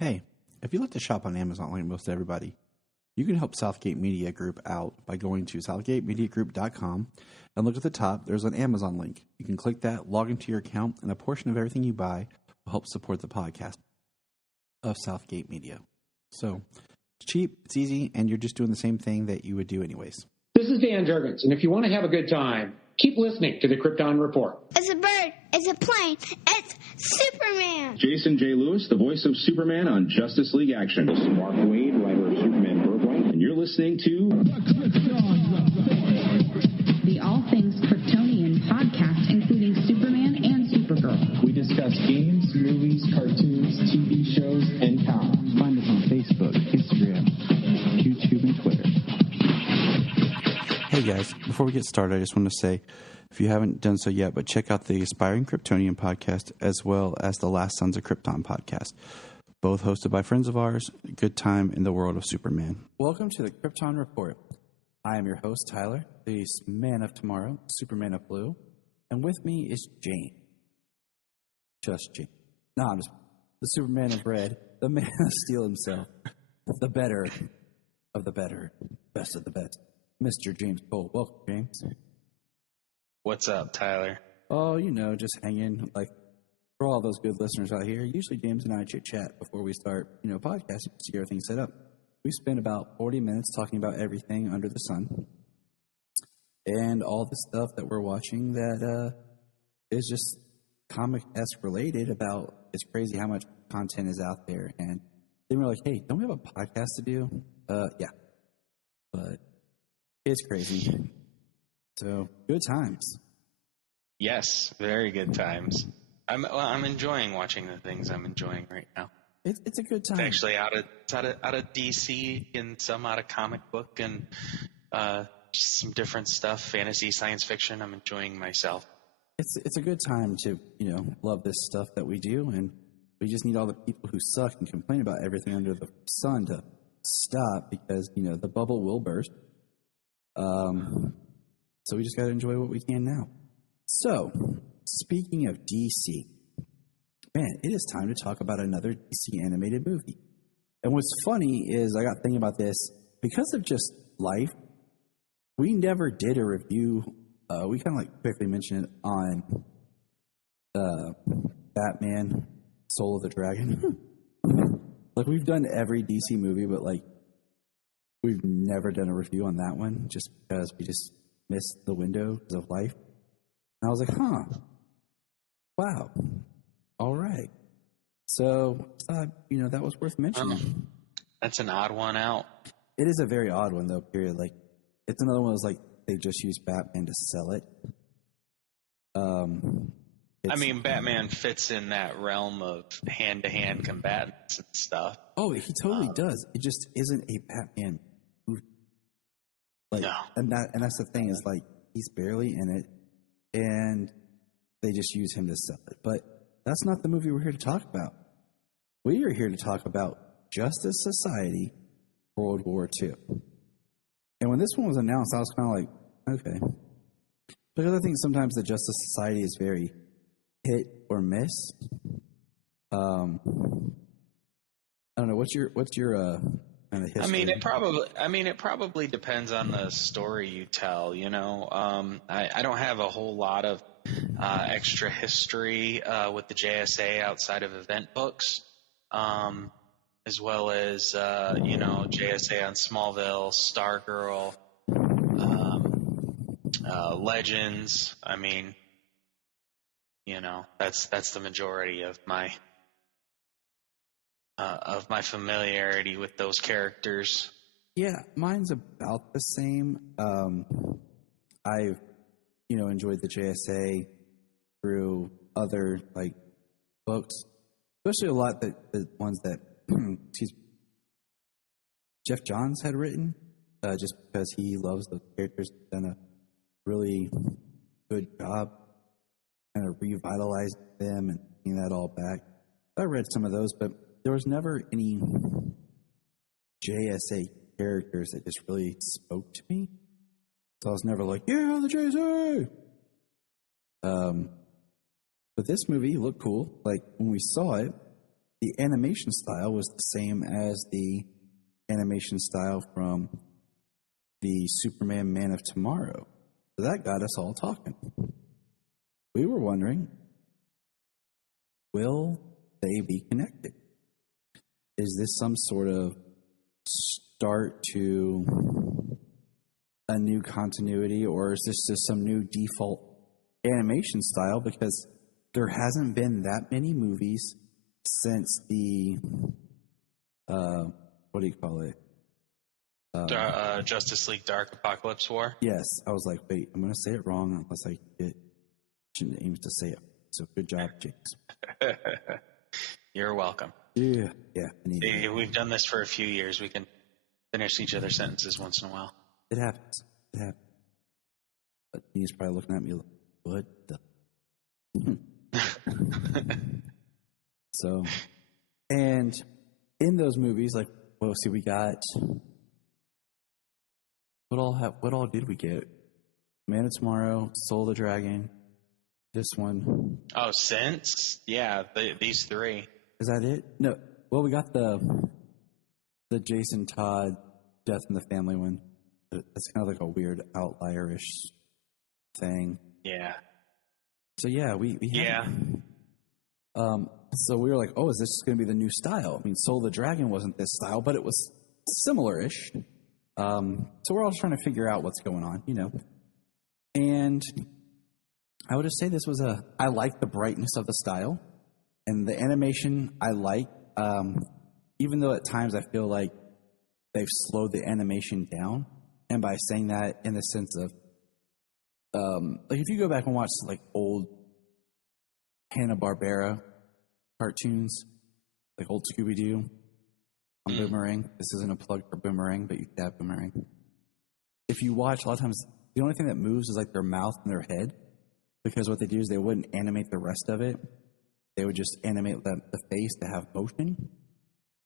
Hey, if you like to shop on Amazon like most everybody, you can help Southgate Media Group out by going to southgatemediagroup.com and look at the top. There's an Amazon link. You can click that, log into your account, and a portion of everything you buy will help support the podcast of Southgate Media. So it's cheap, it's easy, and you're just doing the same thing that you would do anyways. This is Dan Jurgens, and if you want to have a good time, keep listening to the Krypton Report. It's a bird. It's a plane. It's Superman. Jason J. Lewis, the voice of Superman on Justice League Action. This is Mark Wade, writer of Superman Birthright, and you're listening to the All Things Kryptonian podcast, including Superman and Supergirl. We discuss games, movies, cartoons, TV shows, and comics. Find us on Facebook, Instagram, YouTube, and Twitter. Hey guys, before we get started, I just want to say, if you haven't done so yet, but check out the Aspiring Kryptonian podcast as well as the Last Sons of Krypton podcast, both hosted by friends of ours. Good time in the world of Superman. Welcome to the Krypton Report. I am your host, Tyler, the man of tomorrow, Superman of blue, and with me is Jane. Just Jane. No, I'm just the Superman of red, the man of steel himself, the better of the better, best of the best, Mr. James Cole. Welcome, James. What's up, Tyler? Oh, you know, just hanging. Like, for all those good listeners out here, usually James and I chit-chat before we start, podcasting to get everything set up. We spend about 40 minutes talking about everything under the sun and all the stuff that we're watching that is just comic-esque related about. It's crazy how much content is out there. And then we're like, hey, don't we have a podcast to do? Yeah. But it's crazy. So, good times. Yes, very good times. I'm enjoying watching the things I'm enjoying right now. It's a good time. It's actually out of DC and some out of comic book and just some different stuff, fantasy, science fiction. I'm enjoying myself. It's a good time to love this stuff that we do, and we just need all the people who suck and complain about everything under the sun to stop because the bubble will burst. So we just got to enjoy what we can now. So, speaking of DC, man, it is time to talk about another DC animated movie. And what's funny is I got thinking about this. Because of just life, we never did a review. We kind of quickly mentioned it on Batman, Soul of the Dragon. We've done every DC movie, but we've never done a review on that one just because we just missed the window of life. And I was like, wow, all right. So I thought, that was worth mentioning. That's an odd one out. It is a very odd one, though, period. It's another one that's they just used Batman to sell it. Batman fits in that realm of hand-to-hand combatants and stuff. Oh, he totally does. It just isn't a Batman movie. No. And that's the thing is he's barely in it, and they just use him to sell it. But that's not the movie we're here to talk about. We are here to talk about Justice Society, World War II. And when this one was announced, I was kind of like, okay, because I think sometimes the Justice Society is very hit or miss. I don't know. What's your kind of history? It probably depends on the story you tell. I don't have a whole lot of extra history with the JSA outside of event books, as well as JSA on Smallville, Stargirl, Legends. That's the majority of my familiarity with those characters. Yeah, mine's about the same. I've enjoyed the JSA through other books, especially a lot the ones that Jeff Johns had written, just because he loves the characters. He's done a really good job kind of revitalizing them and bringing that all back. I read some of those, but there was never any JSA characters that just really spoke to me. So I was never like, yeah, the JSA! But this movie looked cool. When we saw it, the animation style was the same as the animation style from the Superman Man of Tomorrow. So that got us all talking. We were wondering, will they be connected? Is this some sort of start to a new continuity, or is this just some new default animation style? Because there hasn't been that many movies since the what do you call it? Justice League Dark Apocalypse War. Yes, I was like, wait, I'm going to say it wrong unless I get James to say it. So good job, James. You're welcome. Yeah. We've done this for a few years. We can finish each other's sentences once in a while. It happens. But he's probably looking at me like, what the? So, and in those movies, like, well, see, we got what all did we get? Man of Tomorrow, Soul of the Dragon, this one. Oh, since? Yeah, these three. Is that it? No. Well, we got the Jason Todd Death in the Family one. It's kind of like a weird outlier-ish thing. Yeah. So yeah, we so we were like, oh, is this going to be the new style? I mean, Soul of the Dragon wasn't this style, but it was similar-ish. So we're all trying to figure out what's going on, you know. And I would just say this was I like the brightness of the style, and the animation I like, even though at times I feel like they've slowed the animation down. And by saying that in the sense of, like if you go back and watch like old Hanna-Barbera cartoons, like old Scooby-Doo on Boomerang. This isn't a plug for Boomerang, but you can have Boomerang. If you watch, a lot of times, the only thing that moves is like their mouth and their head, because what they do is they wouldn't animate the rest of it. They would just animate the face to have motion.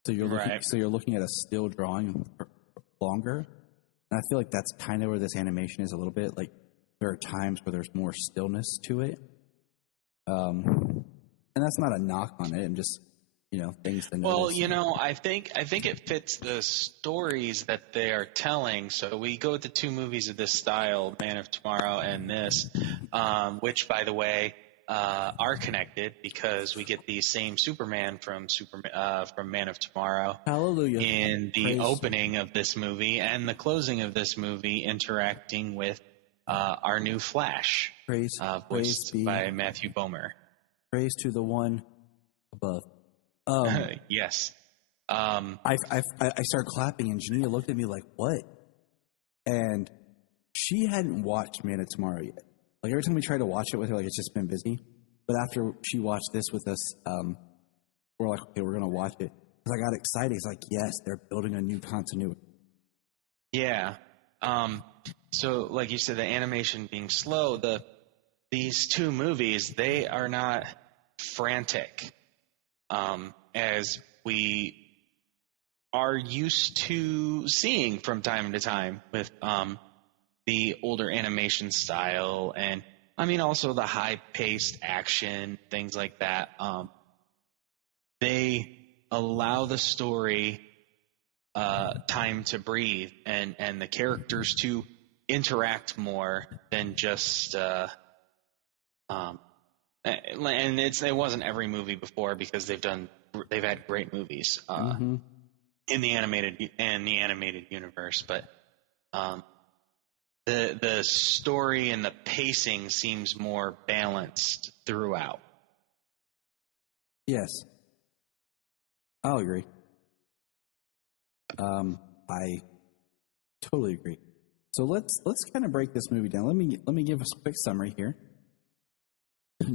So you're looking at a still drawing longer. And I feel like that's kind of where this animation is a little bit. Like there are times where there's more stillness to it. And that's not a knock on it. I'm just, things to notice. Well, I think it fits the stories that they are telling. So we go with the two movies of this style, Man of Tomorrow and this, which, by the way, are connected because we get the same Superman from Man of Tomorrow. Hallelujah. In the opening of this movie and the closing of this movie, interacting with our new Flash, voiced by Matthew Bomer. Praise to the one above. Yes. I started clapping, and Janita looked at me like, "What?" And she hadn't watched Man of Tomorrow yet. Like every time we try to watch it with her, like it's just been busy. But after she watched this with us, we're like, okay, we're gonna watch it. Because I got excited. It's like, yes, they're building a new continuity. Yeah. So, like you said, the animation being slow, these two movies, they are not frantic, as we are used to seeing from time to time with the older animation style, and I mean also the high-paced action, things like that. They allow the story time to breathe and the characters to interact more than just and it wasn't every movie before because they've had great movies in the animated universe, but the story and the pacing seems more balanced throughout. Yes, I'll agree. I totally agree. So let's kind of break this movie down. Let me give us a quick summary here.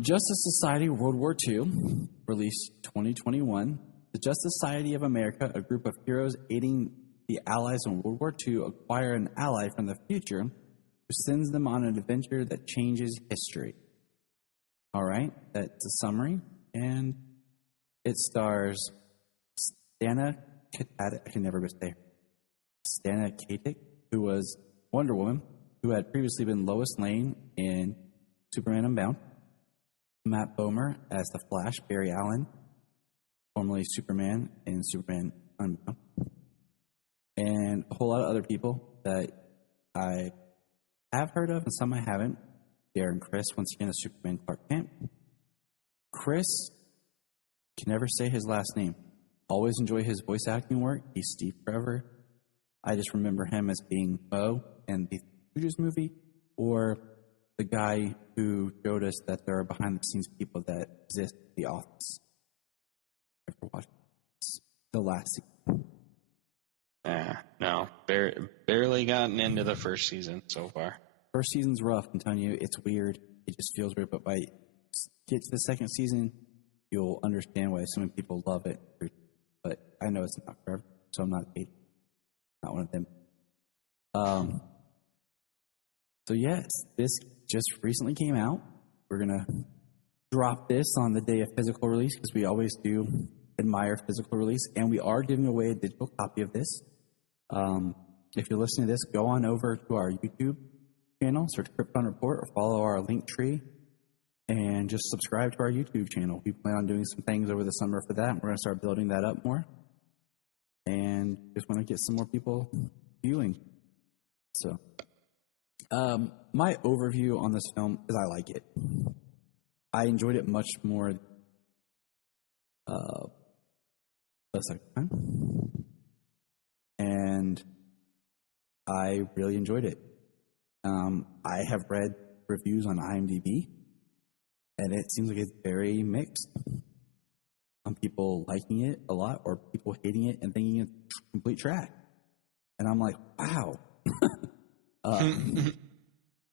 Justice Society World War II, released 2021. The Justice Society of America, a group of heroes aiding the Allies in World War II, acquire an ally from the future who sends them on an adventure that changes history. All right, that's a summary, and it stars Stana Katic, who was Wonder Woman, who had previously been Lois Lane in Superman Unbound. Matt Bomer as the Flash, Barry Allen. formerly Superman and Superman Unbound, and a whole lot of other people that I have heard of and some I haven't. Darren Chris, once again, as Superman Clark Kent. Chris can never say his last name. Always enjoy his voice acting work. He's Steve forever. I just remember him as being Bo in the Stooges movie, or the guy who showed us that there are behind-the-scenes people that exist in The Office. Ever watched the last season? No, barely gotten into the first season so far. First season's rough, I'm telling you. It's weird. It just feels weird. But by get to the second season, you'll understand why so many people love it. But I know it's not forever, so I'm not hating. Not one of them. So yes, this just recently came out. We're gonna drop this on the day of physical release because we always do admire physical release, and we are giving away a digital copy of this. If you're listening to this, go on over to our YouTube channel, search Krypton Report, or follow our link tree, and just subscribe to our YouTube channel. We plan on doing some things over the summer for that. We're going to start building that up more, and just want to get some more people viewing. So, my overview on this film is I like it. I enjoyed it much more the second time, and I really enjoyed it. I have read reviews on IMDb, and it seems like it's very mixed. Some people liking it a lot, or people hating it and thinking it's complete trash. And I'm like, wow.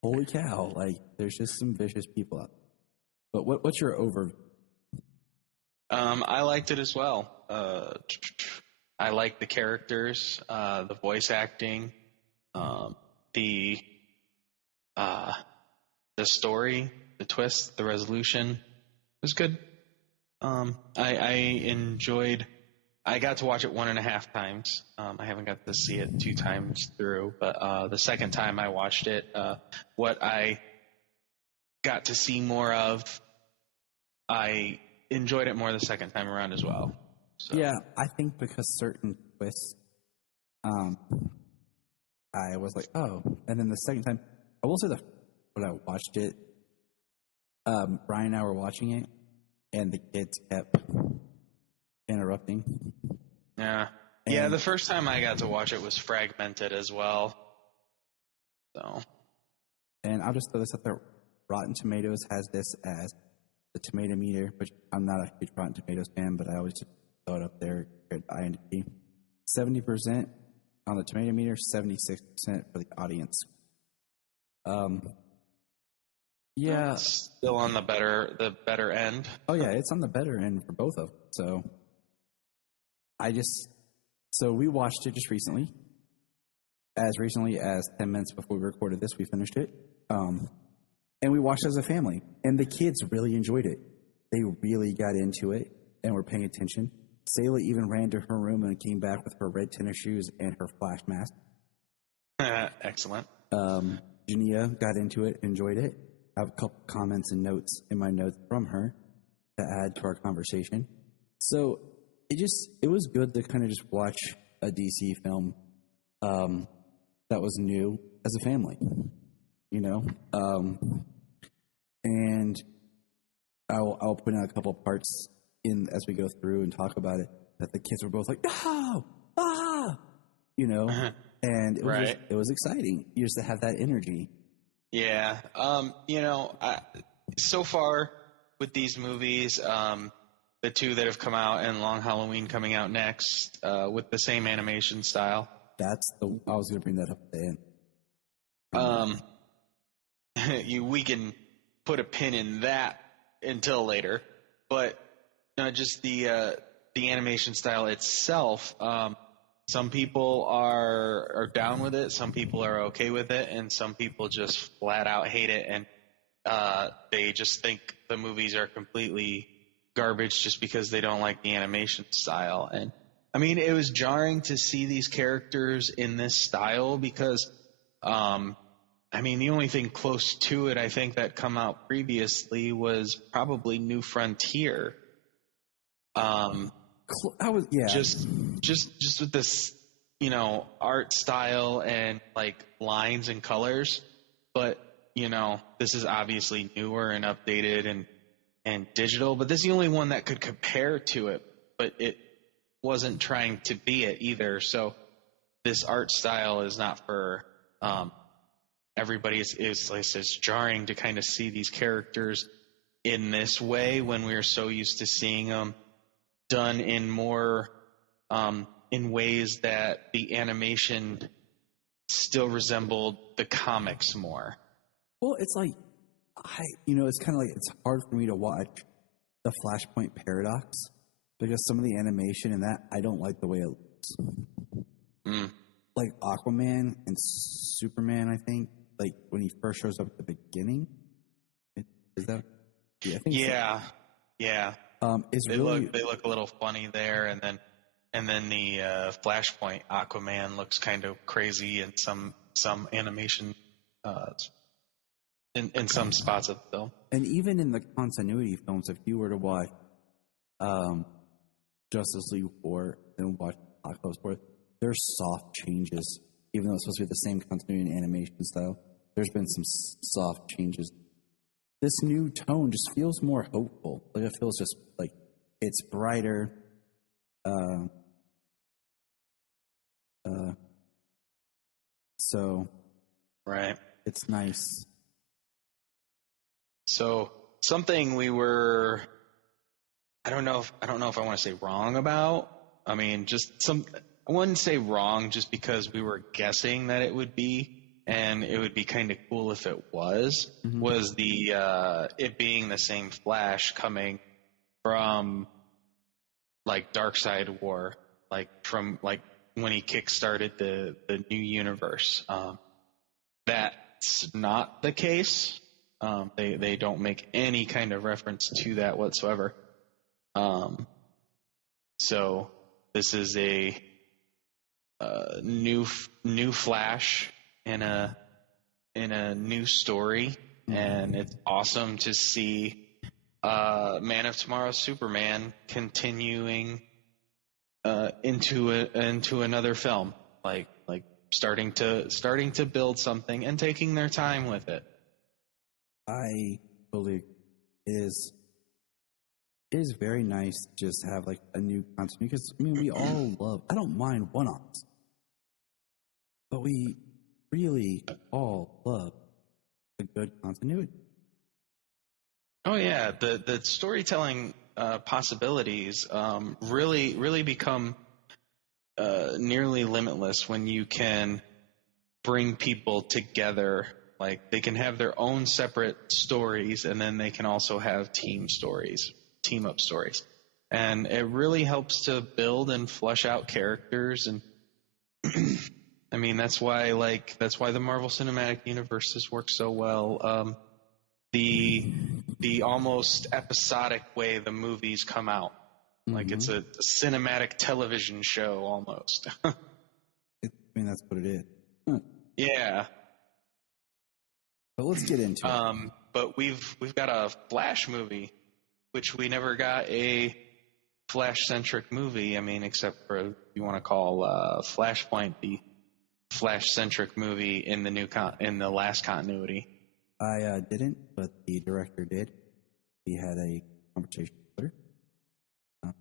Holy cow. Like, there's just some vicious people out there. But what's your overview? I liked it as well. I like the characters, the voice acting, the story, the twist, the resolution. It was good. I enjoyed. I got to watch it 1.5 times. I haven't got to see it 2 times through, but the second time I watched it, what I got to see more of, I enjoyed it more the second time around as well. So. Yeah, I think because certain twists, I was like, oh. And then the second time, I will say when I watched it, Brian and I were watching it, and the kids kept interrupting. Yeah. Yeah, the first time I got to watch it was fragmented as well. So. And I'll just throw this out there. Rotten Tomatoes has this as the tomato meter, which I'm not a huge Rotten Tomatoes fan, but I always just throw it up there at IMDb. 70% on the tomato meter, 76% for the audience. Yeah. It's still on the better end. Oh yeah, it's on the better end for both of them. So we watched it just recently. As recently as 10 minutes before we recorded this, we finished it. And we watched it as a family. And the kids really enjoyed it. They really got into it and were paying attention. Sayla even ran to her room and came back with her red tennis shoes and her flash mask. Excellent. Jania got into it, enjoyed it. I have a couple comments and notes in my notes from her to add to our conversation. So it was good to kind of just watch a DC film that was new as a family, you know? And I'll point out a couple parts as we go through and talk about it that the kids were both like, no, you know? And it was exciting just to have that energy. Yeah. So far with these movies, the 2 that have come out and Long Halloween coming out next, with the same animation style. I was going to bring that up at the end. We can put a pin in that until later, but just the animation style itself. Some people are down with it, some people are okay with it, and some people just flat out hate it, and they just think the movies are completely garbage just because they don't like the animation style. And I mean, it was jarring to see these characters in this style because the only thing close to it I think that come out previously was probably New Frontier. Just with this, art style and like lines and colors, but this is obviously newer and updated and digital, but this is the only one that could compare to it, but it wasn't trying to be it either. So this art style is not for everybody. It's jarring to kind of see these characters in this way when we are so used to seeing them done in more in ways that the animation still resembled the comics more. Well, it's like it's kind of like it's hard for me to watch the Flashpoint Paradox because some of the animation in that I don't like the way it looks. Like Aquaman and Superman, I think. Like when he first shows up at the beginning, is that? Yeah, I think yeah, so. Yeah. They look a little funny there, and then the Flashpoint Aquaman looks kind of crazy in some animation in some spots of the film. And even in the continuity films, if you were to watch Justice League 4 and watch Apocalypse 4, there's soft changes, even though it's supposed to be the same continuity and animation style. There's been some soft changes. This new tone just feels more hopeful. Like it feels just like it's brighter. So right, it's nice. So something we were, I don't know if I want to say wrong about. I mean, I wouldn't say wrong just because we were guessing that it would be, and it would be kind of cool if it was, was the, it being the same Flash coming from like Darkseid War, like from like when he kickstarted the new universe. That's not the case. They don't make any kind of reference to that whatsoever. So this is a new Flash in a new story, and it's awesome to see Man of Tomorrow's Superman continuing into another film, like starting to build something and taking their time with it. I believe it is very nice to just have like a new content, because I mean we all love, I don't mind one-offs, but we really all love a good continuity. Oh yeah, the storytelling possibilities really become nearly limitless when you can bring people together. Like they can have their own separate stories, and then they can also have team up stories. And it really helps to build and flesh out characters. And I mean, that's why the Marvel Cinematic Universe works so well. The almost episodic way the movies come out. Like it's a cinematic television show almost. I mean, that's what it is. Yeah. But let's get into it. But we've got a Flash movie, which we never got a Flash-centric movie. I mean, except for if you want to call Flashpoint the Flash-centric movie in the last continuity. I didn't, but the director did. He had a conversation with her.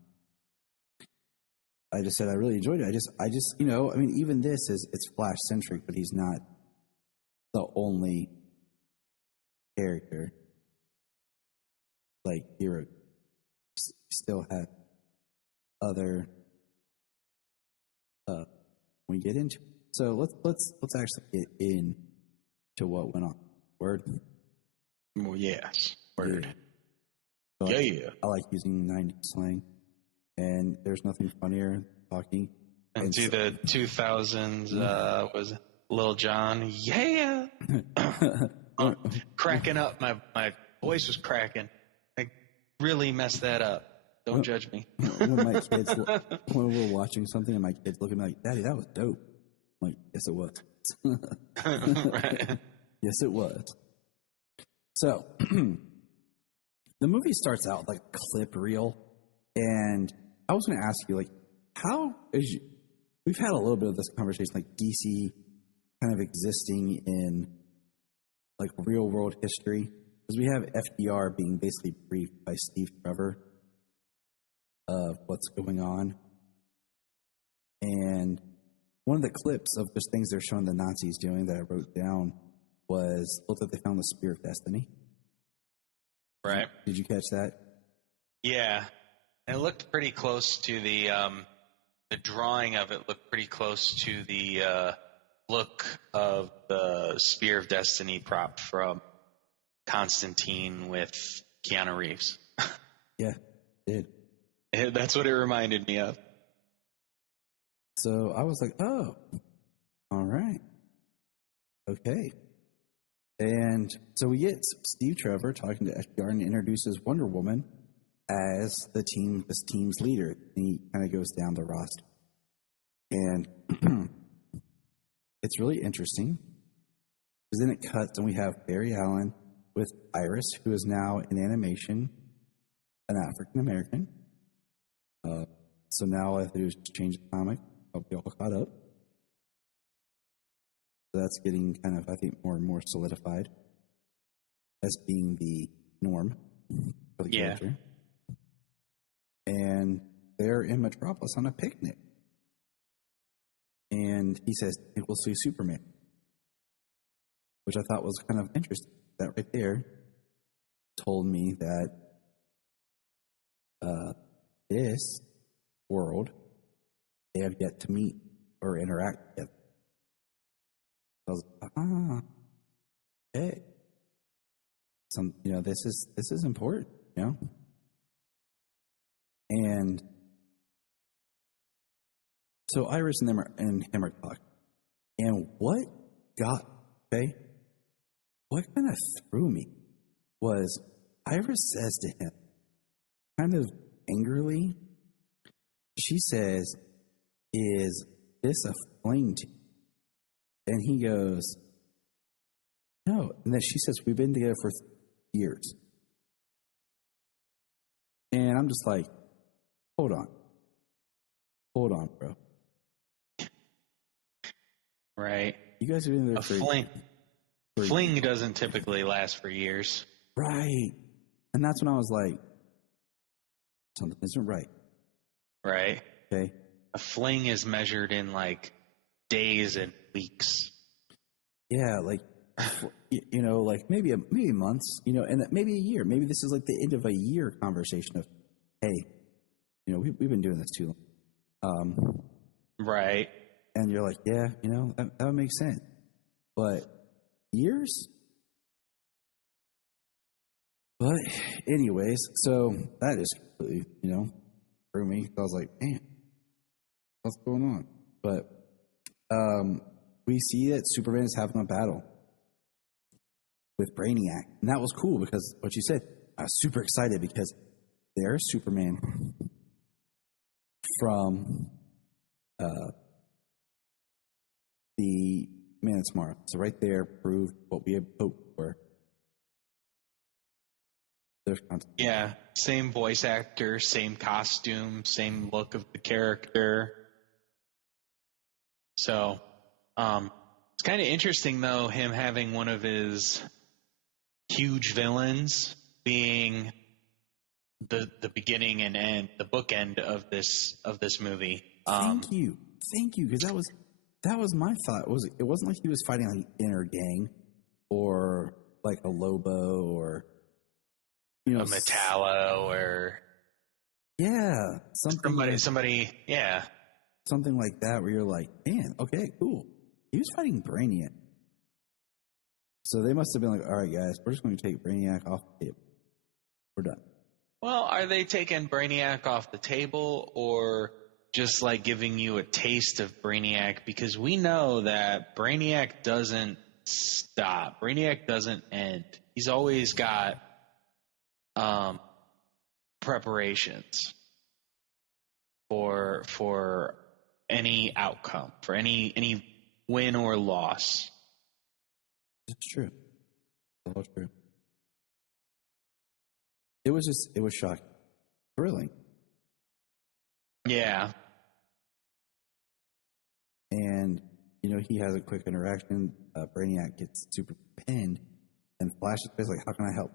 I just said I really enjoyed it. I just I mean, even this it's Flash-centric, but he's not the only character, like hero. Still have other we get into it. So let's actually get into what went on. Word. Well, yes. Word. So I like using 90s slang, and there's nothing funnier than talking into the 2000s was Lil Jon. Yeah. Cracking up. My voice was cracking. I really messed that up. Don't judge me. When my kids, when we're watching something and my kids look at me like, "Daddy, that was dope." I'm like, yes, it was. Right. Yes, it was. So, the movie starts out like a clip reel, and I was going to ask you, like, we've had a little bit of this conversation, like DC kind of existing in like real world history, because we have FDR being basically briefed by Steve Trevor of what's going on. And one of the clips of just things they're showing the Nazis doing that I wrote down was, looked like they found the Spear of Destiny. Right. Did you catch that? Yeah. And it looked pretty close to the drawing of it looked pretty close to the look of the Spear of Destiny prop from Constantine with Keanu Reeves. Yeah, it did. That's what it reminded me of. So I was like, oh, all right. Okay. And so we get Steve Trevor talking to FDR and introduces Wonder Woman as this team's leader. And he kind of goes down the roster. And it's really interesting because then it cuts and we have Barry Allen with Iris, who is now in animation an African American. So now all I have to do is change the comic. I'll be all caught up. So that's getting kind of, I think, more and more solidified as being the norm for the character. And they're in Metropolis on a picnic. And he says, I think we'll see Superman. Which I thought was kind of interesting. That right there told me that this world, they have yet to meet or interact together. I was like, okay. This is important, And so Iris and him are talking. And what kind of threw me was Iris says to him, kind of angrily, she says, is this a fling to you? And he goes, no. And then she says, we've been together for years. And I'm just like, hold on, bro. Right. You guys have been there for fling. Fling doesn't typically last for years. Right. And that's when I was like, something isn't right. Right. Okay. A fling is measured in like days and weeks. Yeah, like like maybe months, and maybe a year. Maybe this is like the end of a year conversation of, hey, we've been doing this too long. Right. And you're like, yeah, that would make sense. But years? But anyways, so that is completely, threw me. I was like, man, what's going on? But we see that Superman is having a battle with Brainiac. And that was cool because what you said, I was super excited because there's Superman from the Man of Tomorrow. So right there proved what we had hoped for. Yeah, same voice actor, same costume, same look of the character. So, it's kind of interesting though, him having one of his huge villains being the beginning and end, the bookend of this movie. Thank you, because that was my thought. It wasn't like he was fighting like an inner gang or like a Lobo or a Metallo or somebody, something like that where you're like, man, okay, cool. He was fighting Brainiac. So they must have been like, all right, guys, we're just going to take Brainiac off the table. We're done. Well, are they taking Brainiac off the table or just like giving you a taste of Brainiac? Because we know that Brainiac doesn't stop. Brainiac doesn't end. He's always got preparations for any outcome, for any win or loss. It's true. It's true. It was shocking, thrilling. Yeah. And, he has a quick interaction. Brainiac gets super pinned, and Flash is like, how can I help?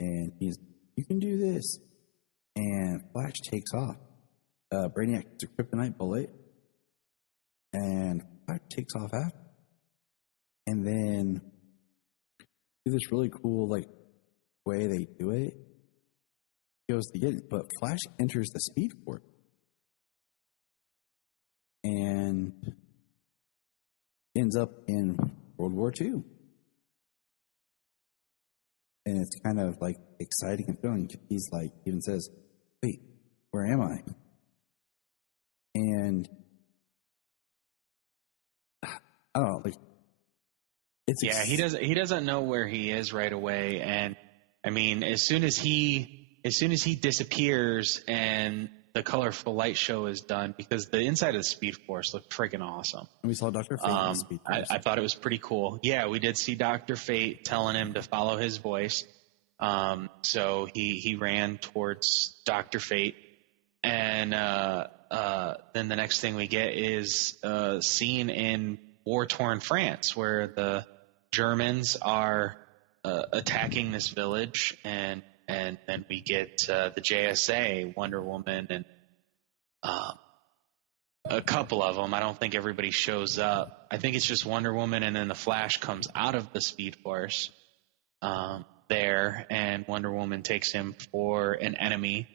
And he's, you can do this. And Flash takes off. Brainiac gets a kryptonite bullet, and Flash takes off after. And then do this really cool, way they do it. He goes to get it, but Flash enters the Speed Force. And ends up in World War II. And it's kind of exciting and thrilling. He's even says, wait, where am I? And I don't know, he doesn't know where he is right away. And I mean, as soon as he disappears and the colorful light show is done, because the inside of the Speed Force looked freaking awesome. And we saw Dr. Fate in the Speed Force. I thought it was pretty cool. Yeah, we did see Dr. Fate telling him to follow his voice. So he ran towards Dr. Fate. And then the next thing we get is a scene in war-torn France where the Germans are attacking this village, and then we get the JSA, Wonder Woman, and a couple of them. I don't think everybody shows up. I think it's just Wonder Woman, and then the Flash comes out of the Speed Force there, and Wonder Woman takes him for an enemy.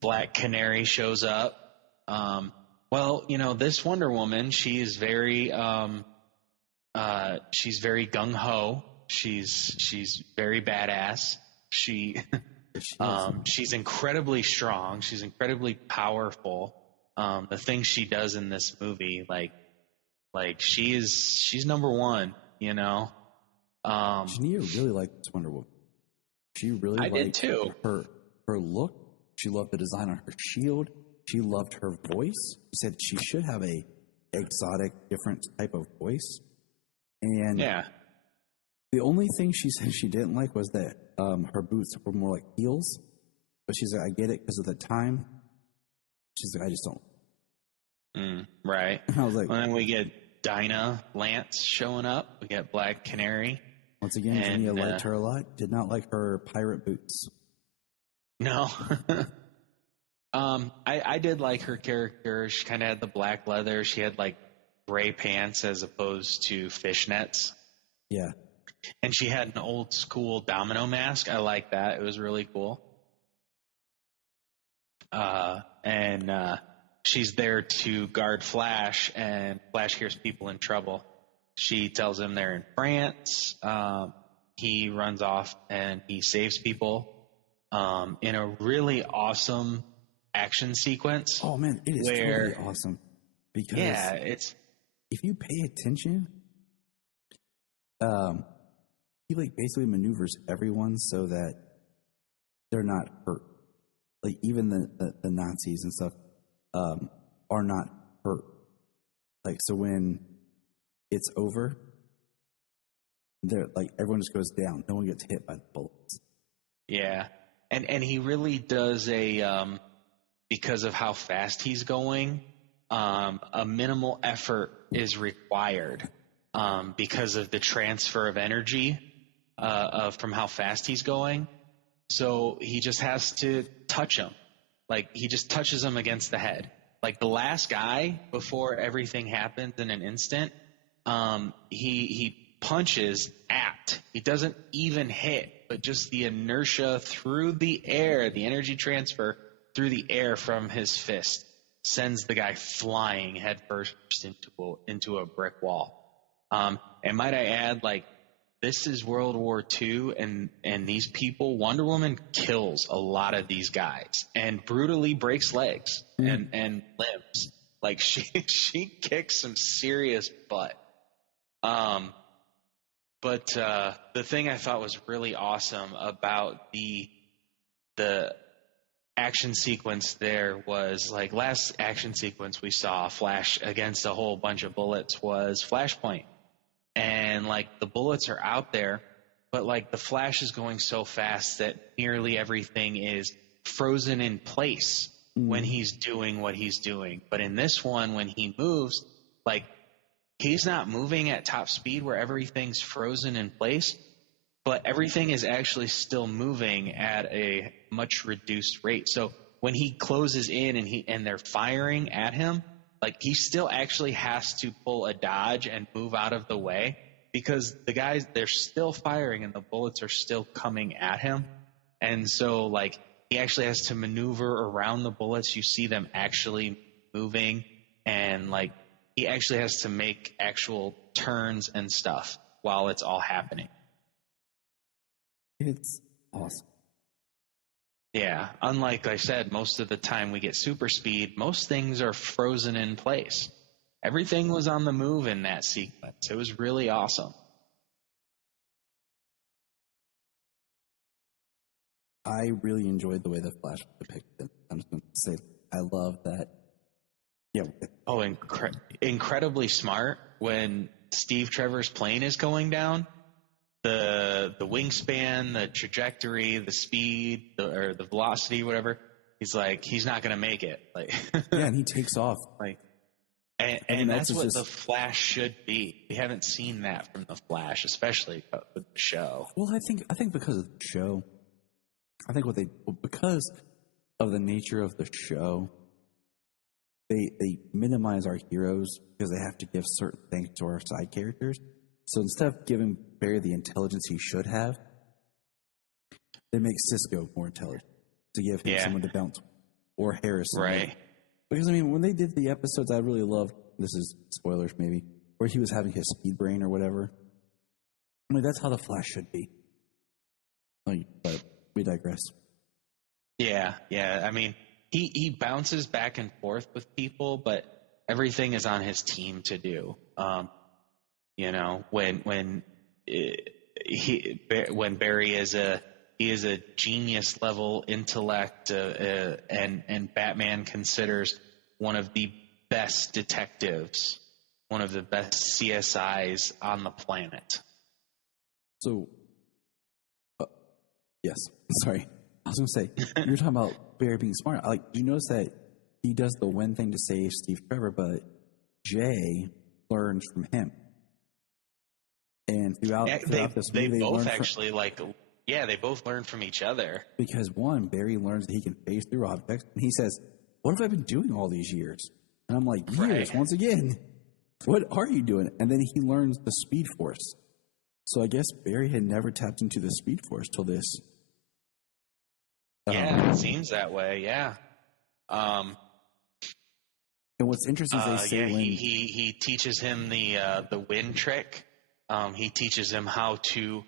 Black Canary shows up. Well, this Wonder Woman, she's very gung-ho. She's very badass. She's incredibly strong. She's incredibly powerful. The things she does in this movie, she's number one, Shania really liked this Wonder Woman. She really liked did too. Her look. She loved the design on her shield. She loved her voice. She said she should have a exotic, different type of voice. And the only thing she said she didn't like was that her boots were more like heels. But she's like, I get it because of the time. She's like, I just don't. Right. And I was like, and then we get Dinah Lance showing up. We get Black Canary. Once again, Jania liked her a lot. Did not like her pirate boots. No. I did like her character. She kind of had the black leather. She had gray pants as opposed to fishnets. Yeah. And she had an old school domino mask. I like that. It was really cool. And she's there to guard Flash, and Flash hears people in trouble. She tells him they're in France. He runs off and he saves people in a really awesome action sequence. Oh man, it is totally awesome. Because if you pay attention, he basically maneuvers everyone so that they're not hurt. Even the Nazis and stuff are not hurt. So when it's over, they're everyone just goes down. No one gets hit by the bullets. Yeah. And he really does because of how fast he's going, a minimal effort is required because of the transfer of energy from how fast he's going. So he just has to touch him. He just touches him against the head. The last guy, before everything happens in an instant, he punches apt. He doesn't even hit, but just the inertia through the air, the energy transfer through the air from his fist sends the guy flying headfirst into a brick wall. And might I add, this is World War II, and these people, Wonder Woman kills a lot of these guys and brutally breaks legs and limbs. She kicks some serious butt. But the thing I thought was really awesome about the action sequence there was last action sequence we saw Flash against a whole bunch of bullets was Flashpoint. And the bullets are out there, but the Flash is going so fast that nearly everything is frozen in place when he's doing what he's doing. But in this one, when he moves, like, he's not moving at top speed where everything's frozen in place, but everything is actually still moving at a much reduced rate. So when he closes in and they're firing at him, like, he still actually has to pull a dodge and move out of the way, because the guys, they're still firing and the bullets are still coming at him. And so, like, he actually has to maneuver around the bullets. You see them actually moving, and, like, he actually has to make actual turns and stuff while it's all happening. It's awesome. Yeah, unlike I said, most of the time we get super speed, most things are frozen in place. Everything was on the move in that sequence. It was really awesome. I really enjoyed the way the Flash was depicted. I'm just going to say, I love that. Yeah. Oh, incredibly smart. When Steve Trevor's plane is going down, the wingspan, the trajectory, the speed, or the velocity, whatever, he's like, he's not going to make it. Like, yeah, and he takes off. Like, and that's what the Flash should be. We haven't seen that from the Flash, especially with the show. Well, I think because of the show, because of the nature of the show, they minimize our heroes because they have to give certain things to our side characters. So instead of giving Barry the intelligence he should have, they make Cisco more intelligent to give him someone to bounce, or Harrison. Right. Because, I mean, when they did the episodes, I really loved, this is spoilers maybe, where he was having his speed brain or whatever. I mean, that's how the Flash should be. Like, but we digress. Yeah. I mean, he bounces back and forth with people, but everything is on his team to do. You know, when Barry is a genius level intellect, and Batman considers one of the best detectives, one of the best CSIs on the planet. So, yes, sorry, I was going to say, you're talking about Barry being smart. Like, you notice that he does the one thing to save Steve Trevor, but Jay learns from him. And throughout this movie, they both actually they both learn from each other. Because one, Barry learns that he can phase through objects, and he says, "What have I been doing all these years?" And I'm like, "Years, once again. What are you doing?" And then he learns the Speed Force. So I guess Barry had never tapped into the Speed Force till this. Yeah, it seems that way. Yeah. And what's interesting is they say he teaches him the wind trick. He teaches him how to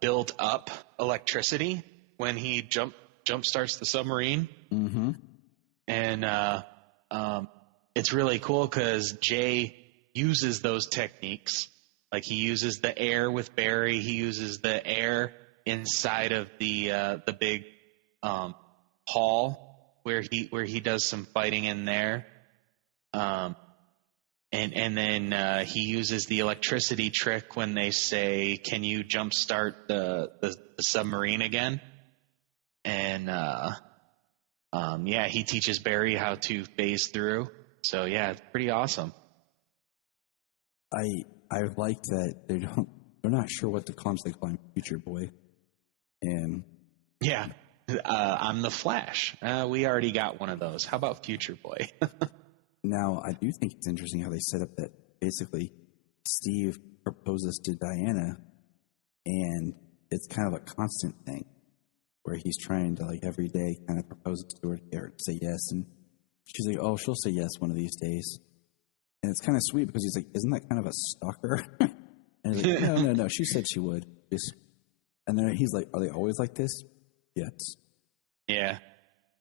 build up electricity when he jump starts the submarine. Mm-hmm. And it's really cool because Jay uses those techniques. Like, he uses the air with Barry. He uses the air inside of the big hall where he does some fighting in there. And then he uses the electricity trick when they say, "Can you jumpstart the submarine again?" And he teaches Barry how to phase through. So yeah, it's pretty awesome. I like that they're not sure what to call him. So they call him Future Boy. And yeah, I'm the Flash. We already got one of those. How about Future Boy? Now, I do think it's interesting how they set up that basically Steve proposes to Diana, and it's kind of a constant thing where he's trying to, like, every day kind of propose to her or say yes, and she's like, "Oh, she'll say yes one of these days." And it's kind of sweet because he's like, "Isn't that kind of a stalker?" And he's like, No, she said she would. And then he's like, "Are they always like this?" Yes. Yeah.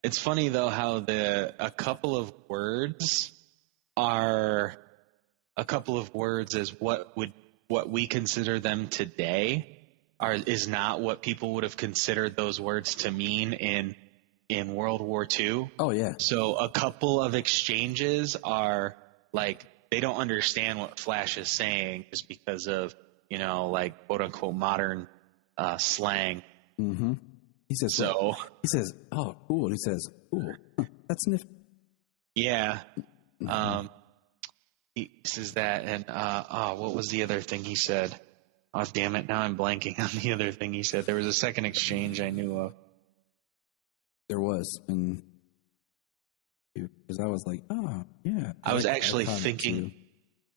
It's funny though how a couple of words as what we consider them today is not what people would have considered those words to mean in World War II. Oh yeah. So a couple of exchanges are like, they don't understand what Flash is saying just because of, like, quote unquote modern slang. Mm-hmm. He says, So he says, oh, cool. And he says, cool. That's nifty. yeah. He says that, and what was the other thing he said? Oh, damn it! Now I'm blanking on the other thing he said. There was a second exchange I knew of. There was, and because I was like, oh, yeah. I was actually thinking.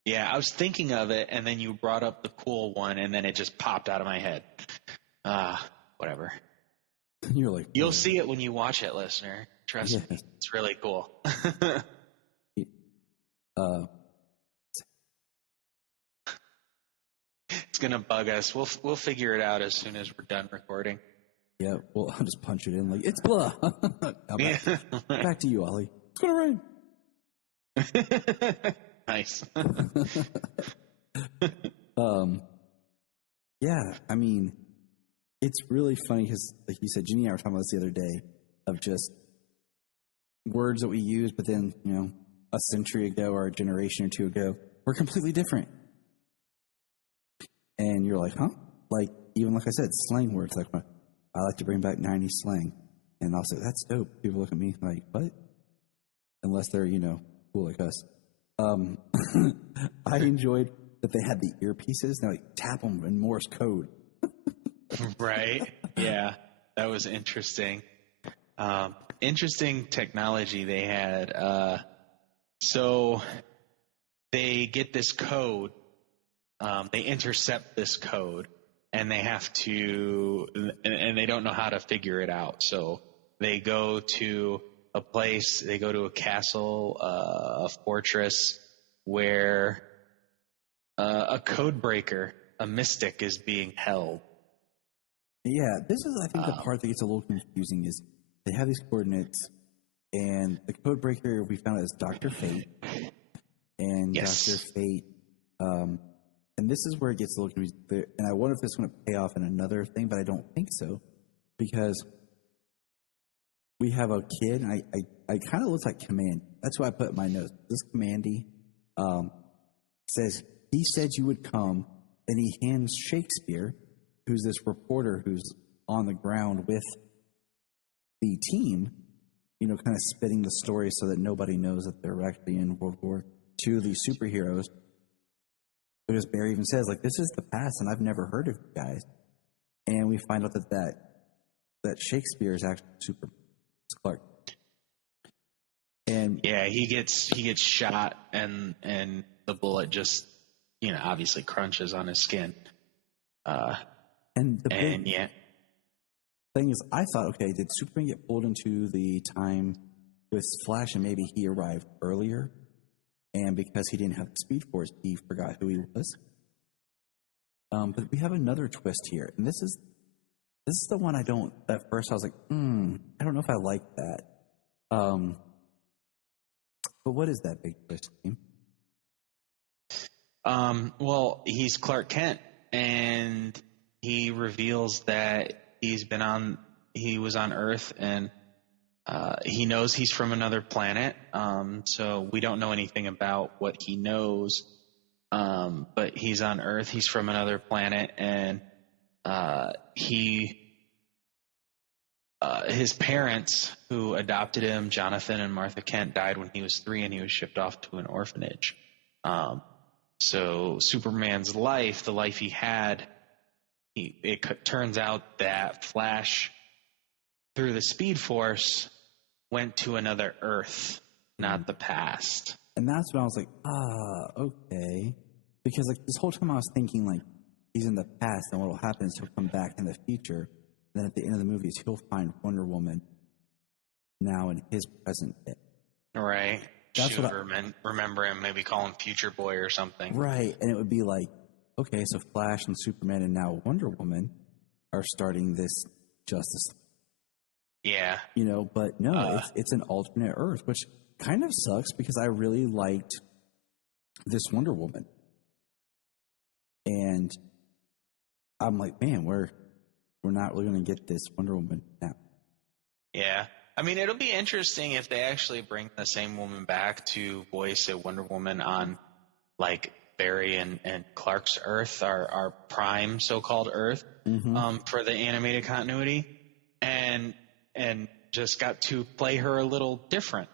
Yeah, I was thinking of it, and then you brought up the cool one, and then it just popped out of my head. Whatever. You're like, you'll see it when you watch it, listener. Trust me, it's really cool. It's gonna bug us. We'll figure it out as soon as we're done recording. Yeah, well, I'll just punch it in like it's blah. Back to you, Ollie. It's gonna rain. Nice. Yeah, I mean, it's really funny because, like you said, Ginny and I were talking about this the other day of just words that we use, but then, a century ago or a generation or two ago, were completely different. And you're like, huh? Like, even like I said, slang words. Like, I like to bring back 90s slang. And I'll say, that's dope. People look at me like, what? Unless they're, cool like us. I enjoyed that they had the earpieces. They like tap them in Morse code. Right. Yeah. That was interesting. Interesting technology they had. So they get this code. They intercept this code, and they have to, and they don't know how to figure it out. So they go to a place, they go to a castle, a fortress, where a code breaker, a mystic, is being held. Yeah, this is, I think, the part that gets a little confusing is they have these coordinates, and the code breaker we found out is Dr. Fate. And yes. Dr. Fate, and this is where it gets a little confusing. And I wonder if this is going to pay off in another thing, but I don't think so. Because we have a kid, and I kind of looks like Command. That's why I put in my notes. This Commandy says, he said you would come, and he hands Shakespeare, who's this reporter who's on the ground with the team, kind of spitting the story so that nobody knows that they're actually in World War II, these superheroes. Because Barry even says, like, this is the past, and I've never heard of you guys. And we find out that Shakespeare is actually Superman. It's Clark. And yeah, he gets shot, and the bullet just, obviously crunches on his skin. And the big thing is, I thought, okay, did Superman get pulled into the time with Flash, and maybe he arrived earlier? And because he didn't have the Speed Force, he forgot who he was. But we have another twist here, and this is the one I don't. At first, I was like, I don't know if I like that. But what is that big twist, team? Well, he's Clark Kent, and he reveals that he was on Earth, and he knows he's from another planet. So we don't know anything about what he knows. But he's on Earth. He's from another planet, and his parents, who adopted him, Jonathan and Martha Kent, died when he was 3, and he was shipped off to an orphanage. So Superman's life, the life he had, it turns out that Flash, through the Speed Force, went to another Earth, not the past. And that's when I was like, okay. Because like this whole time I was thinking like he's in the past, and what will happen is he'll come back in the future. And then at the end of the movies, he'll find Wonder Woman now in his present day. Right. That's what remember him, maybe call him Future Boy or something. Right. And it would be like, okay, so Flash and Superman and now Wonder Woman are starting this Justice League. Yeah. But no, it's an alternate Earth, which kind of sucks because I really liked this Wonder Woman. And I'm like, man, we're not really going to get this Wonder Woman now. Yeah. I mean, it'll be interesting if they actually bring the same woman back to voice a Wonder Woman on, like, Barry and Clark's Earth, our prime so-called Earth, for the animated continuity. And and just got to play her a little different,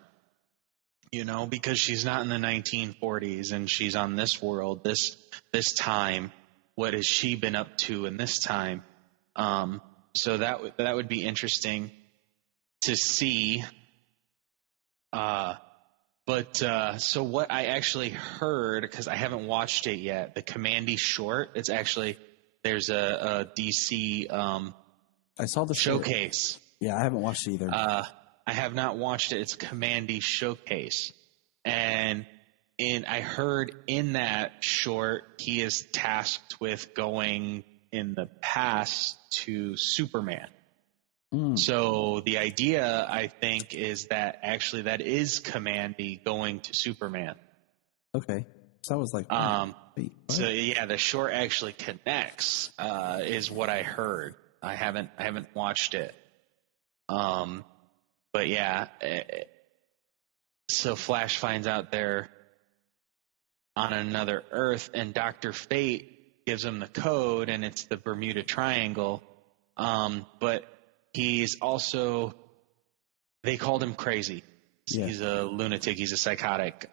because she's not in the 1940s and she's on this world, this time. What has she been up to in this time? So that would be interesting to see. So what I actually heard, because I haven't watched it yet, the Commandy short. It's actually there's a DC. I saw the showcase. Yeah, I haven't watched it either. I have not watched it. It's Commandy Showcase, and I heard in that short he is tasked with going in the past to Superman. So the idea, I think, is that actually that is Commandy going to Superman. Okay. So I was like, wait, so yeah, the short actually connects, is what I heard. I haven't watched it. But yeah, so Flash finds out they're on another Earth, and Dr. Fate gives him the code, and it's the Bermuda Triangle. But he's also, they called him crazy. Yeah. He's a lunatic. He's a psychotic.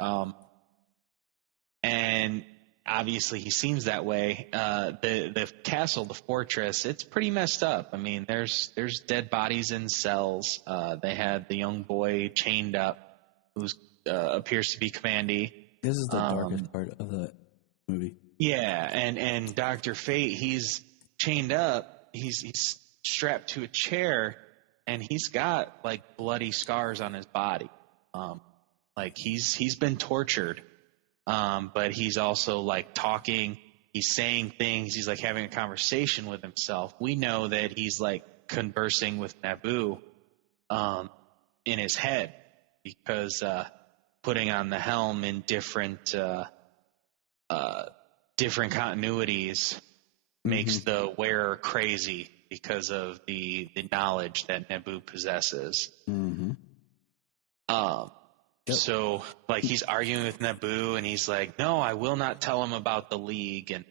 And obviously he seems that way. The castle, the fortress, it's pretty messed up. I mean, there's dead bodies in cells. They had the young boy chained up, who appears to be Commandy. This is the darkest part of the movie. Yeah, and Dr. Fate, he's chained up. He's strapped to a chair, and he's got like bloody scars on his body. Like he's been tortured. But he's also like talking, he's saying things, he's like having a conversation with himself. We know that he's like conversing with Naboo, in his head, because, putting on the helm in different continuities makes the wearer crazy because of the knowledge that Naboo possesses. So, like, he's arguing with Naboo, and he's like, no, I will not tell him about the League. And,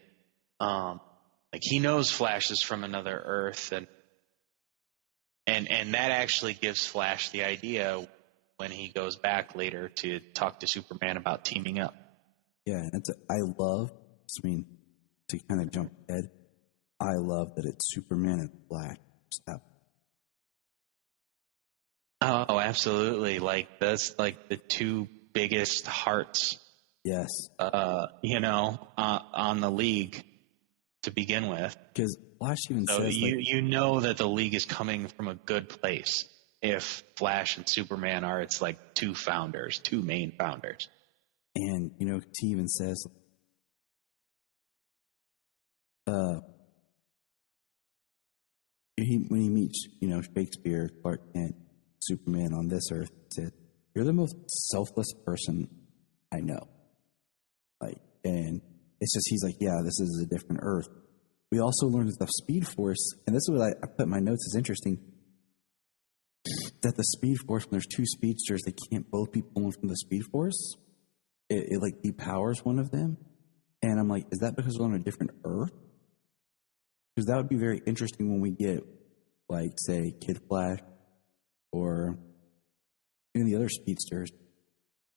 like, he knows Flash is from another Earth. And that actually gives Flash the idea when he goes back later to talk to Superman about teaming up. Yeah, to kind of jump ahead, I love that it's Superman and Flash stuff. Oh, absolutely. Like, that's like the two biggest hearts. Yes. On the League to begin with. Because Flash even so says... you know that the League is coming from a good place if Flash and Superman are its, like, two main founders. And, he even says... when he meets, Shakespeare, Clark Kent, Superman on this Earth, said, "You're the most selfless person I know." Like, and it's just, he's like, yeah, this is a different Earth. We also learned that the Speed Force, and this is what I put in my notes as interesting, that the Speed Force, when there's two speedsters, they can't both be pulling from the Speed Force. It like depowers one of them. And I'm like, is that because we're on a different Earth? Because that would be very interesting when we get, like, say, Kid Flash or even the other speedsters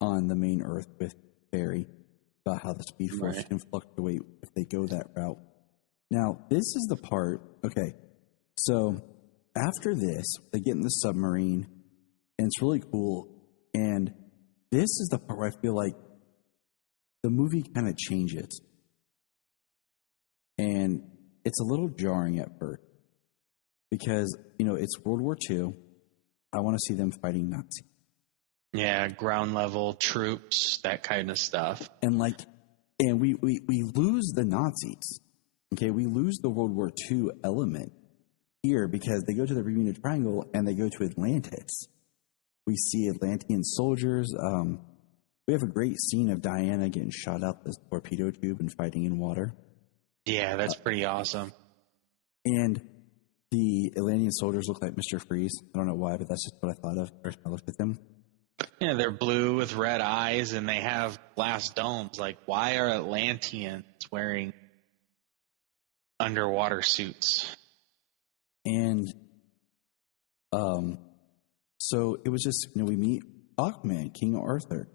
on the main Earth with Barry, about how the Speed Force can fluctuate if they go that route. Now, this is the part, okay, so after this, they get in the submarine, and it's really cool, and this is the part where I feel like the movie kind of changes. And it's a little jarring at first, because, it's World War II. I want to see them fighting Nazis. Yeah, ground level troops, that kind of stuff. And we lose the Nazis. Okay, we lose the World War II element here because they go to the Bermuda Triangle and they go to Atlantis. We see Atlantean soldiers. We have a great scene of Diana getting shot out this torpedo tube and fighting in water. Yeah, that's pretty awesome. And the Atlantean soldiers look like Mr. Freeze. I don't know why, but that's just what I thought of first when I looked at them. Yeah, they're blue with red eyes, and they have glass domes. Like, why are Atlanteans wearing underwater suits? And So it was just, we meet Hawkman, King Arthur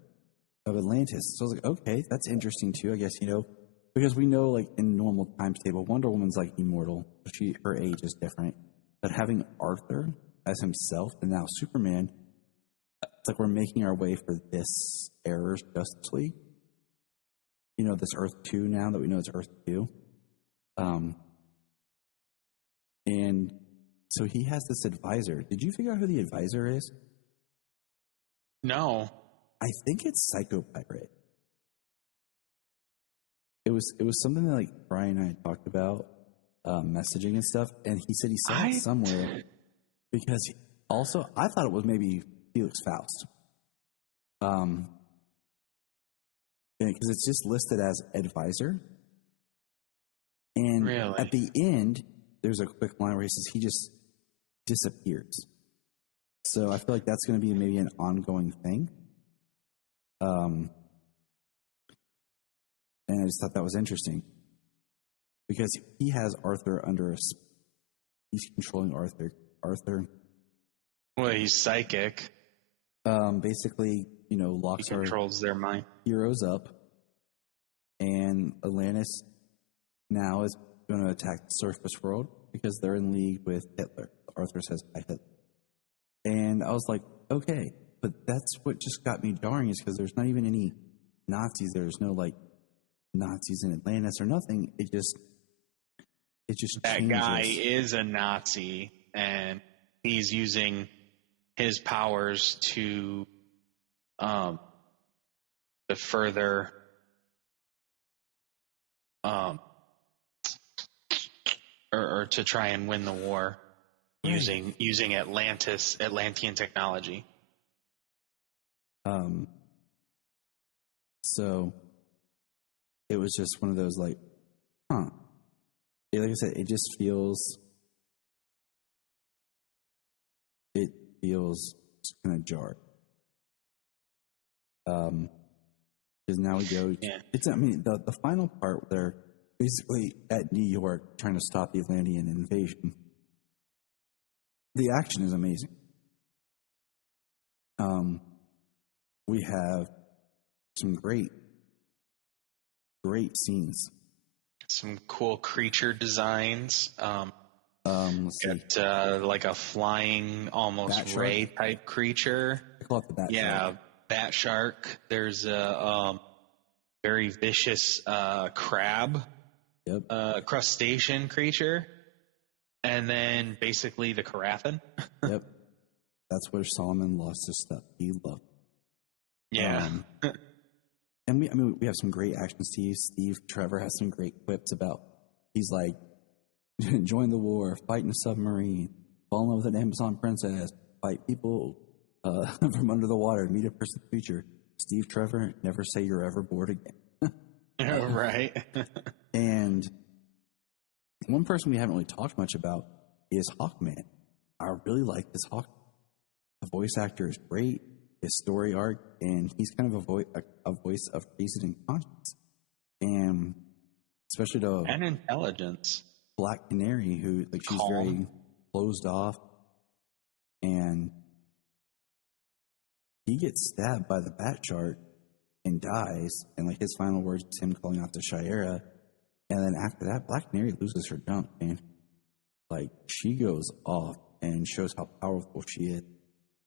of Atlantis. So I was like, okay, that's interesting too, I guess, because we know, like, in normal times table, Wonder Woman's, like, immortal. Her age is different. But having Arthur as himself and now Superman, it's like we're making our way for this era's Justice League. This Earth 2 now that we know it's Earth 2. And so he has this advisor. Did you figure out who the advisor is? No. I think it's Psycho Pirate. It was something that, like, Brian and I had talked about, messaging and stuff, and he said he saw it somewhere, because I thought it was maybe Felix Faust. Because it's just listed as advisor. And really? At the end, there's a quick line where he says he just disappears. So I feel like that's going to be maybe an ongoing thing. And I just thought that was interesting. Because he has Arthur he's controlling Arthur. Well, he's psychic. Basically, locks he controls their mind. Heroes up. And Atlantis now is going to attack the surface world because they're in league with Hitler. Arthur says, "I Hitler." And I was like, okay, but that's what just got me jarring, is because there's not even any Nazis. There's no, like, Nazis in Atlantis or nothing. It just that changes. guy is a Nazi, and he's using his powers to further or to try and win the war using Atlantean technology. So it was just one of those, like, huh. Like I said, it just feels kind of jarred. Because now we go. Yeah. The final part, they're basically at New York trying to stop the Atlantean invasion. The action is amazing. We have some great scenes. Some cool creature designs. Let's see. Got like a flying, almost Bat ray type creature. I call it the bat shark. Bat shark. There's a very vicious crab, crustacean creature, and then basically the Karathan. Yep, that's where Solomon lost his stuff. He loved. Yeah. And we have some great action. Steve Trevor has some great quips about. He's like, join the war, fight in a submarine, fall in love with an Amazon princess, fight people from under the water, meet a person in the future. Steve Trevor, never say you're ever bored again. Right. And one person we haven't really talked much about is Hawkman. I really like this Hawkman. The voice actor is great. His story arc, and he's kind of a voice of reason and conscience, and especially to and intelligence. Black Canary, who, like, she's calm, very closed off, and he gets stabbed by the bat shark and dies, and, like, his final words is him calling out to Shira, and then after that, Black Canary loses her jump, and, like, she goes off and shows how powerful she is.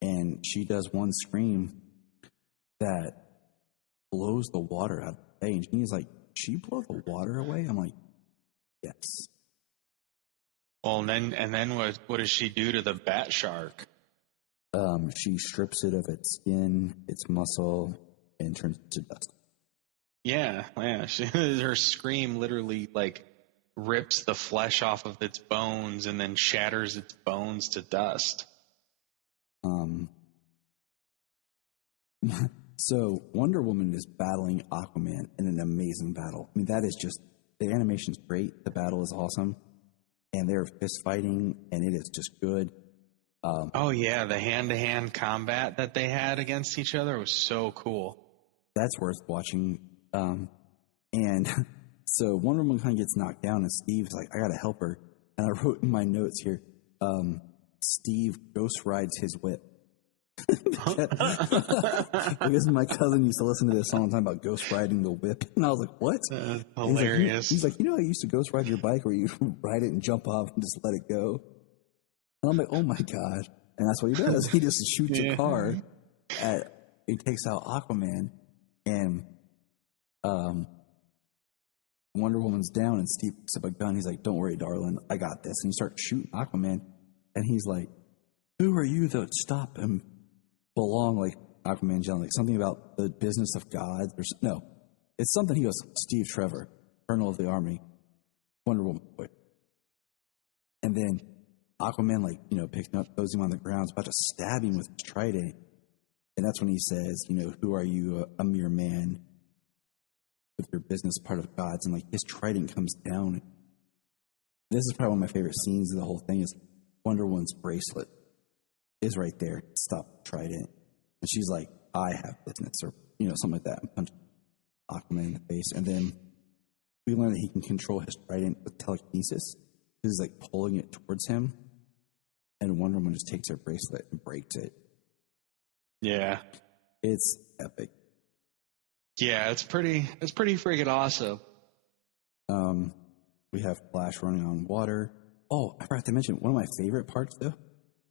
And she does one scream that blows the water out of the bay. And he's like, she blow the water away? I'm like, yes. Well, and then what does she do to the bat shark? She strips it of its skin, its muscle, and turns it to dust. Yeah. Her scream literally, like, rips the flesh off of its bones and then shatters its bones to dust. So Wonder Woman is battling Aquaman in an amazing battle. I mean, that is just, the animation's great, the battle is awesome, and they're fist fighting, and it is just good. The hand-to-hand combat that they had against each other was so cool. That's worth watching. And so Wonder Woman kind of gets knocked down, and Steve's like, I gotta help her. And I wrote in my notes here, Steve ghost rides his whip. Because my cousin used to listen to this song all the time about ghost riding the whip, and I was like, "What?" Hilarious. He's like, "You know, I used to ghost ride your bike, where you ride it and jump off and just let it go." And I'm like, "Oh my god!" And that's what he does. He just shoots a car. He takes out Aquaman, and Wonder Woman's down, and Steve picks up a gun. He's like, "Don't worry, darling, I got this." And he starts shooting Aquaman, and he's like, "Who are you that would stop him?" Belong, like Aquaman yelling, like something about the business of God. No, it's something. He goes, Steve Trevor, Colonel of the Army, Wonder Woman boy. And then Aquaman, like, picks him up, throws him on the ground, is about to stab him with his trident. And that's when he says, "Who are you, a mere man, with your business part of God's?" And like his trident comes down. This is probably one of my favorite scenes of the whole thing. Is Wonder Woman's bracelet is right there. Stop the trident. And she's like, "I have business," or something like that. And punch Aquaman in the face. And then we learn that he can control his trident with telekinesis. He's like pulling it towards him, and Wonder Woman just takes her bracelet and breaks it. Yeah, it's epic. Yeah, it's pretty freaking awesome. We have Flash running on water. Oh, I forgot to mention, one of my favorite parts though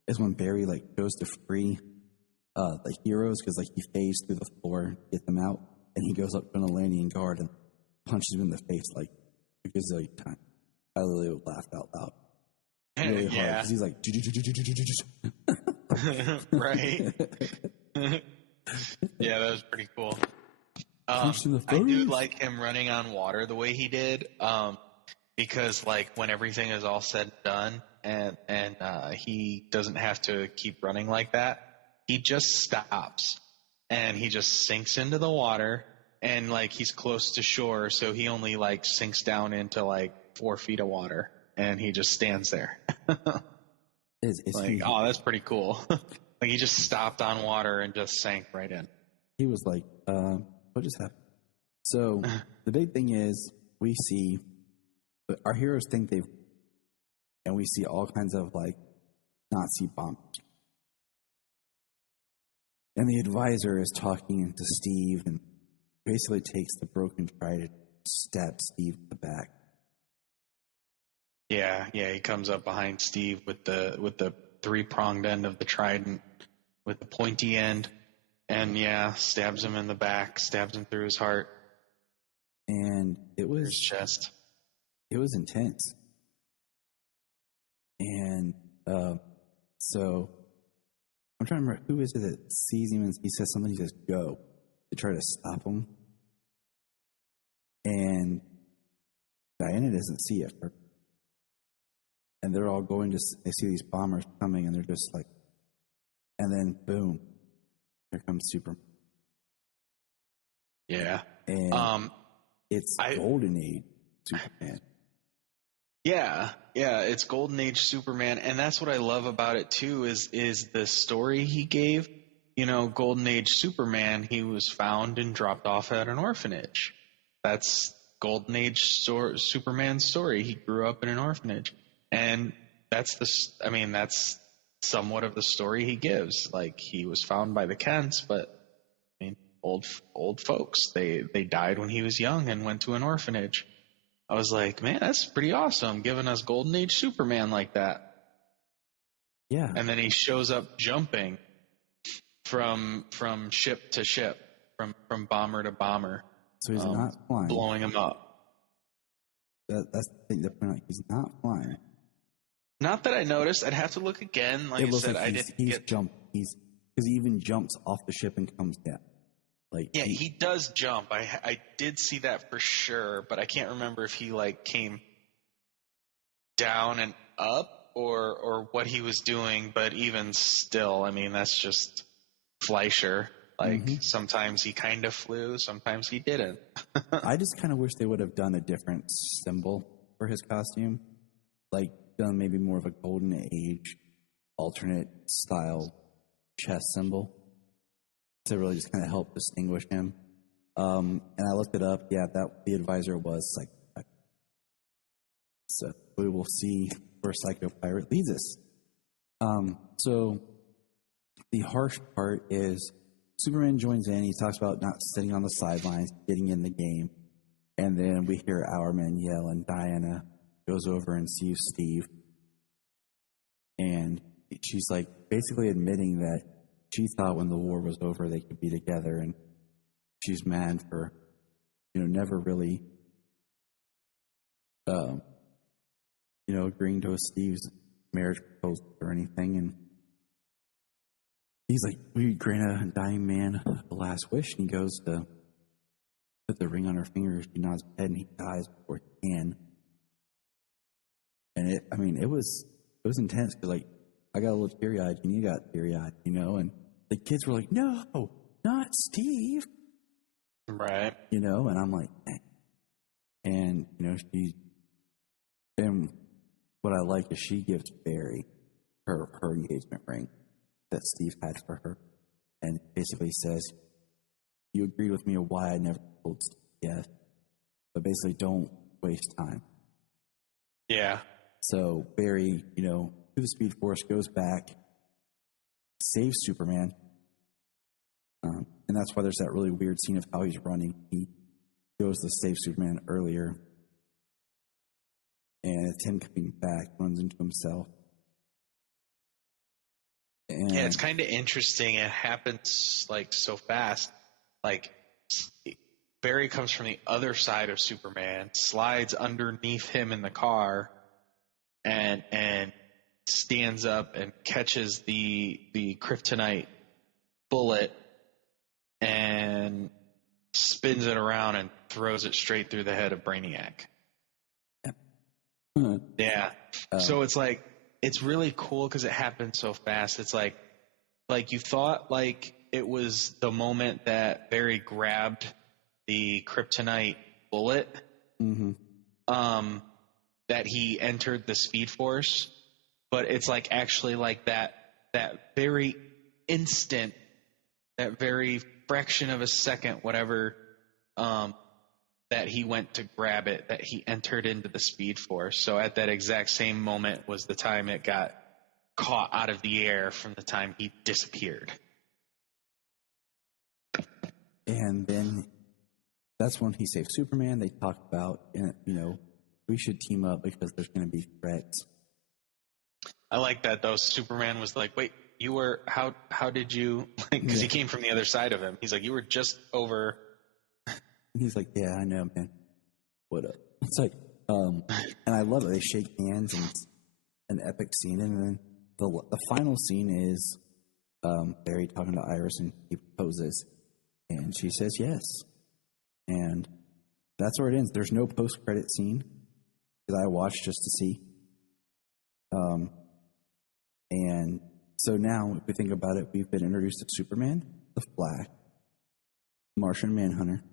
is when Barry like goes to free the heroes, because like he phased through the floor, get them out, and he goes up on a landing guard and punches him in the face like a gazillion times. I literally would laugh out loud. Really hard, because he's like, right. Yeah, that was pretty cool. I do like him running on water the way he did, because like when everything is all said and done, and he doesn't have to keep running like that, he just stops and he just sinks into the water, and like he's close to shore, so he only like sinks down into like 4 feet of water, and he just stands there. It's like, oh, that's pretty cool. Like he just stopped on water and just sank right in. He was like, what just happened? So the big thing is we see our heroes think they've, and we see all kinds of like Nazi bombers. And the advisor is talking to Steve and basically takes the broken trident, stabs Steve in the back. Yeah, he comes up behind Steve with the 3-pronged end of the trident, with the pointy end, and stabs him in the back, stabs him through his heart. And it was his chest. It was intense. And so I'm trying to remember, who is it that sees him and he says something, he says, "Go," to try to stop him. And Diana doesn't see it. And they're all going to, they see these bombers coming, and they're just like, and then boom, here comes Superman. Yeah. And it's Golden Age Superman. Yeah, it's Golden Age Superman, and that's what I love about it too, is the story he gave. Golden Age Superman, he was found and dropped off at an orphanage. That's Golden Age Superman's story. He grew up in an orphanage. And that's somewhat of the story he gives. Like, he was found by the Kents, but I mean, old folks, they died when he was young and went to an orphanage. I was like, man, that's pretty awesome, giving us Golden Age Superman like that. Yeah. And then he shows up jumping from ship to ship, from bomber to bomber. So he's not flying. Blowing him up. That's the thing to point out. He's not flying. Not that I noticed. I'd have to look again. Like I said, I didn't get... because he even jumps off the ship and comes down. Like, yeah, he does jump. I did see that for sure, but I can't remember if he like came down and up or what he was doing. But even still, I mean, that's just Fleischer. Like, sometimes he kind of flew, sometimes he didn't. I just kind of wish they would have done a different symbol for his costume. Like, done maybe more of a Golden Age alternate style chest symbol to really just kind of help distinguish him. And I looked it up. Yeah, that the advisor was Psycho. So we will see where Psycho Pirate leads us. So the harsh part is Superman joins in. He talks about not sitting on the sidelines, getting in the game. And then we hear our men yell, and Diana goes over and sees Steve. And she's like basically admitting that she thought when the war was over they could be together. And she's mad for, never really, agreeing to Steve's marriage proposal or anything. And he's like, we grant a dying man a last wish. And he goes to put the ring on her finger. She nods her head, and he dies before he can. And it was intense because, like, I got a little teary-eyed, and you got teary-eyed, and the kids were like, no, not Steve. Right. And I'm like, dang. And, and what I like is she gives Barry her engagement ring that Steve had for her, and basically says, you agreed with me of why I never told Steve yes, but basically don't waste time. Yeah. So Barry, through the Speed Force, goes back, saves Superman, and that's why there's that really weird scene of how he's running. He goes to save Superman earlier, and it's him coming back, runs into himself. And yeah, it's kind of interesting. It happens like so fast. Like Barry comes from the other side of Superman, slides underneath him in the car, and stands up and catches the kryptonite bullet and spins it around and throws it straight through the head of Brainiac. Yeah. So it's like, it's really cool because it happened so fast. It's like you thought like it was the moment that Barry grabbed the kryptonite bullet, that he entered the Speed Force, but it's like actually like that very instant, that very fraction of a second, whatever, that he went to grab it, that he entered into the Speed Force. So at that exact same moment was the time it got caught out of the air from the time he disappeared. And then that's when he saves Superman. They talk about, we should team up because there's going to be threats. I like that, though. Superman was like, wait, you were, how did you, because he came from the other side of him. He's like, you were just over. He's like, yeah, I know, man. What up? It's like, and I love it. They shake hands, and it's an epic scene. And then the final scene is Barry talking to Iris, and he proposes, and she says yes. And that's where it ends. There's no post-credit scene that I watched just to see. And so now, if we think about it, we've been introduced to Superman, the Flash, Martian Manhunter,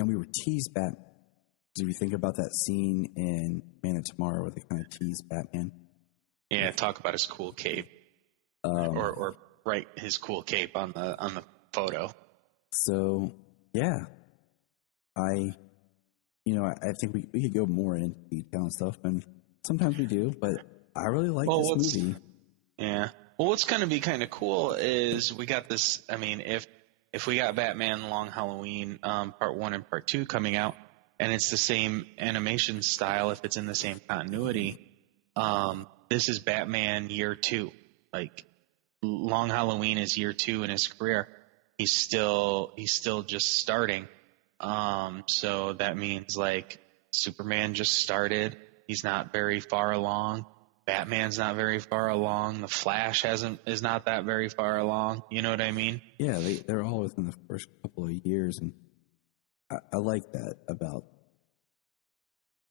and we were teased Batman. Did we think about that scene in Man of Tomorrow where they kind of tease Batman? Yeah, talk about his cool cape, or write his cool cape on the photo. So yeah, I think we could go more into detail and stuff, and sometimes we do, but I really like this movie. Yeah. Well, what's going to be kind of cool is we got this. I mean, if we got Batman Long Halloween Part 1 and Part 2 coming out, and it's the same animation style, if it's in the same continuity, this is Batman year 2. Like, Long Halloween is year 2 in his career. He's still just starting. So that means like Superman just started. He's not very far along. Batman's not very far along. The Flash is not that very far along. You know what I mean? Yeah, they're all within the first couple of years, and I like that about,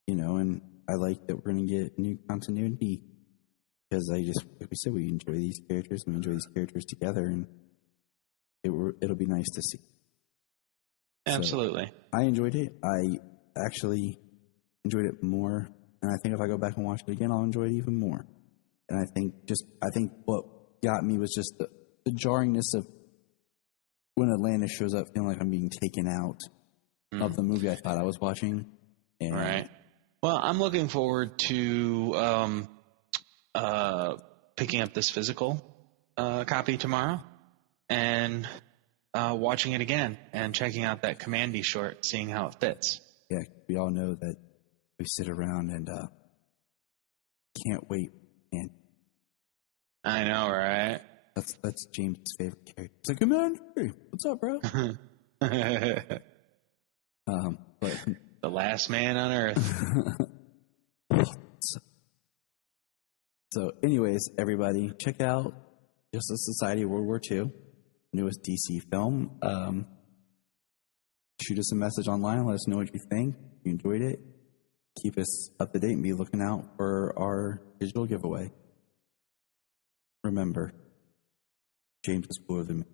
and I like that we're going to get new continuity because like we said, we enjoy these characters, and we enjoy these characters together, and it'll be nice to see. Absolutely. So, I enjoyed it. I actually enjoyed it more. And I think if I go back and watch it again, I'll enjoy it even more. And I think what got me was just the jarringness of when Atlantis shows up feeling like I'm being taken out of the movie I thought I was watching. And right. Well, I'm looking forward to picking up this physical copy tomorrow and watching it again and checking out that Commandy short, seeing how it fits. Yeah, we all know that we sit around and can't wait. And I know, right? That's James' favorite character. It's like, Commander, what's up, bro? But the last man on Earth. So, anyways, everybody, check out Justice Society World War II, newest DC film. Shoot us a message online. Let us know what you think. If you enjoyed it, keep us up to date and be looking out for our digital giveaway. Remember, James is cooler than me.